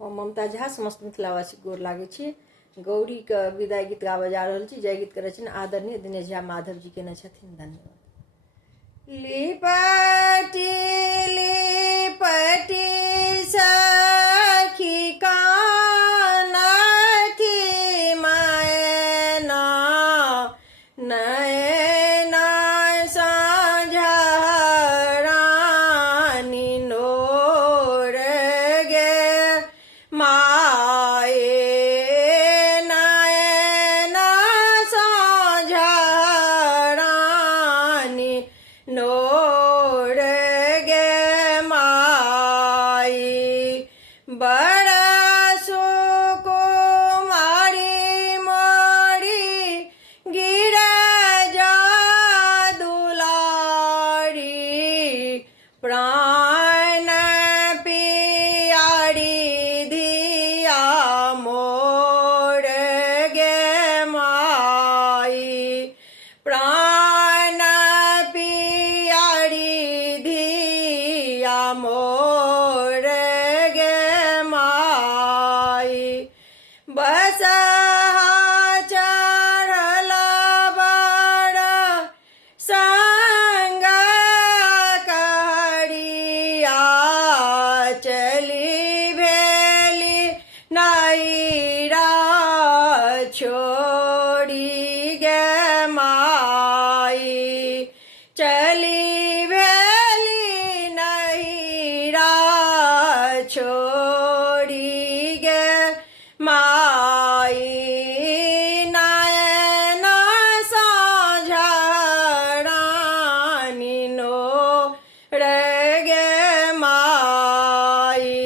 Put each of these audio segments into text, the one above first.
हम ममता झा समस्त मिथिलावासी गोर लागै छी। गौरी के विदाई गीत गाबे जा रहल छी। जय गीत करे छथिन आदरणीय दिनेश झा माधव जी केने छथिन। धन्यवाद। लिपटी लिपटी सखी कानठी मैना नैना साँझरानी नोर गे माए नैना साँझरानी नोर गे माई बड़ा सुकुमारी मोरी गिरा जा दुलारी प्राण पियारी धिया मोर गे माई प्राण पियारी धिया मोर गे माई बसहा चढ़ल बड़ा संग कहरिया चली भेली नैरा छोड़ी गे माई चली भेली नैरा छोड़ी गे माई नयना साँझरानी नोर गे माई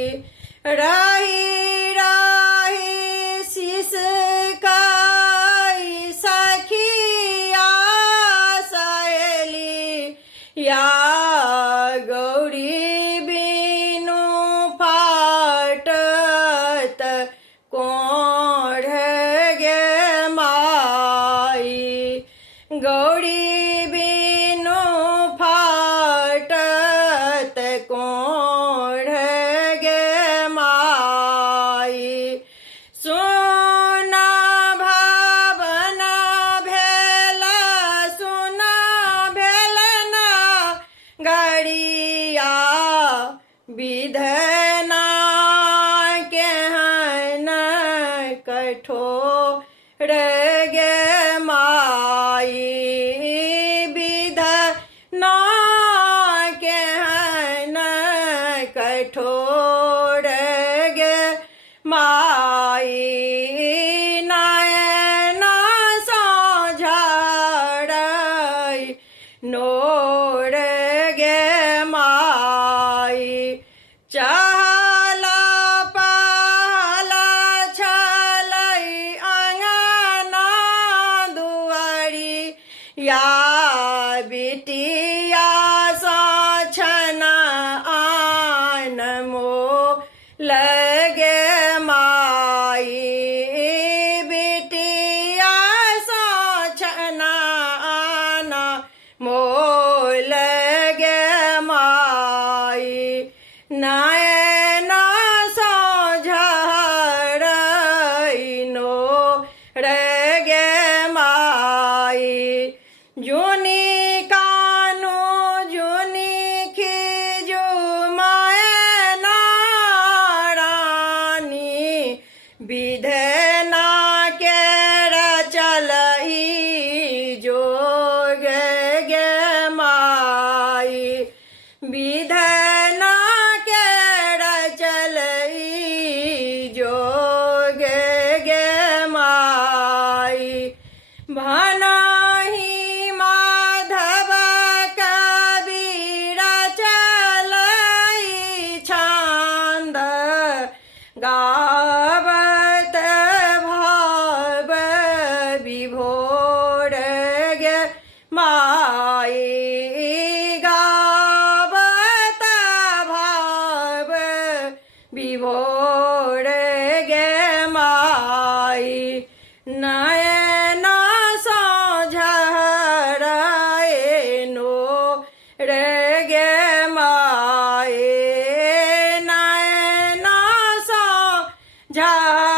रही रही सिसकाई सखिया सहेली या गौरी बिनु फाटत कोढ़ गे माई गौरी बिनु फाटत कोढ़ गे माई सुना भावना भेला सुना भेलना गड़िया विधना केहन कठोर गे माई विधना केहन कठोर गे माई नयना साँझराई नोर गे माई चहला पहला छलै अंगना दुआरी या बिटिया साछना आन मोल गे माई बिटिया साछना आना मोल गे माई नयना साँझराई नोर गे माई जुनी कानो जुनी खिजु मैना रानी विधना के चलही जोग गे माई विधना के चलही जोग गे माई भनाही माधव कबीरा चलई छांद गावत भाव विभोर गे माई गावत भाव विभोर गे माई नयना साँझराए नोर गे माई नयना सा जा